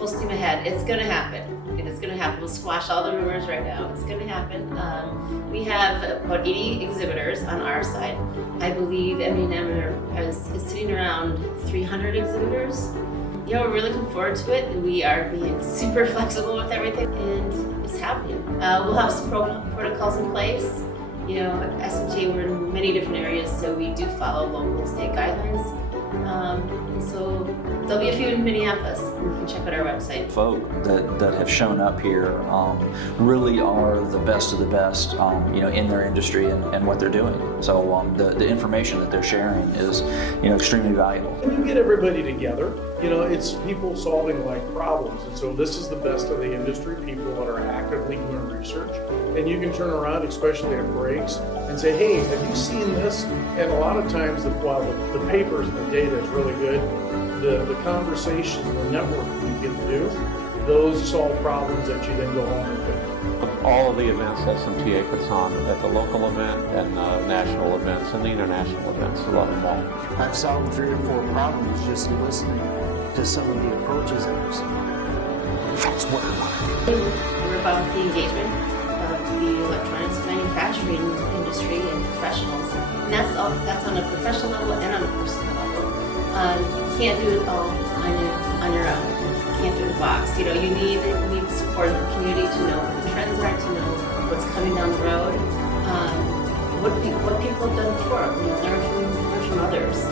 full steam ahead. It's going to happen. It's going to happen. We'll squash all the rumors right now. It's going to happen. We have about 80 exhibitors on our side. I believe M&M is sitting around 300 exhibitors. You know, we're really looking forward to it. We are being super flexible with everything, and it's happening. We'll have some protocols in place. You know, at SMTA, we're in many different areas, so we do follow local and state guidelines. And so there'll be a few in Minneapolis. You can check out our website. Folk that have shown up here really are the best of the best, you know, in their industry and what they're doing. So the information that they're sharing is, you know, extremely valuable. When you get everybody together, you know, it's people solving like problems. And so this is the best of the industry, people that are actively doing research. And you can turn around, especially at breaks, and say, hey, have you seen this? And a lot of times, while the papers and the data is really good, the conversations, the networking you get to do, those solve problems that you then go home and fix. All of the events SMTA puts on at the local event and national events and the international events, a lot of them all. I've solved 3 or 4 problems just listening to some of the approaches that we're seeing. That's what I want to do. We're about the engagement of the electronics manufacturing industry and professionals. And that's on a professional level and on a personal level. You can't do it all on your own. You can't do it in a box. You know, you need support of the community to know what the trends are, to know what's coming down the road, what people have done before. You learn from others.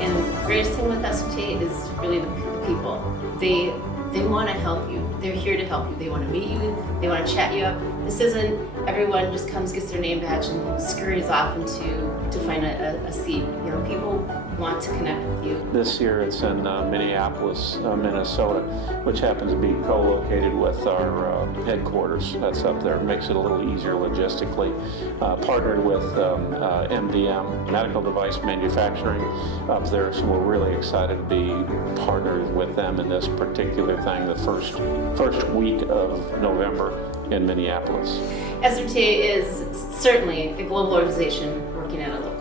And the greatest thing with SMTA is really the people. They want to help you. They're here to help you. They want to meet you. They want to chat you up. This isn't everyone just comes, gets their name badge, and scurries off to find a seat. You know, people want to connect with you. This year it's in Minneapolis, Minnesota, which happens to be co-located with our headquarters. That's up there. It makes it a little easier logistically. Partnered with MDM, Medical Device Manufacturing, up there, so we're really excited to be partnered with them in this particular thing, the first week of November in Minneapolis. SMTA is certainly a global organization working at a local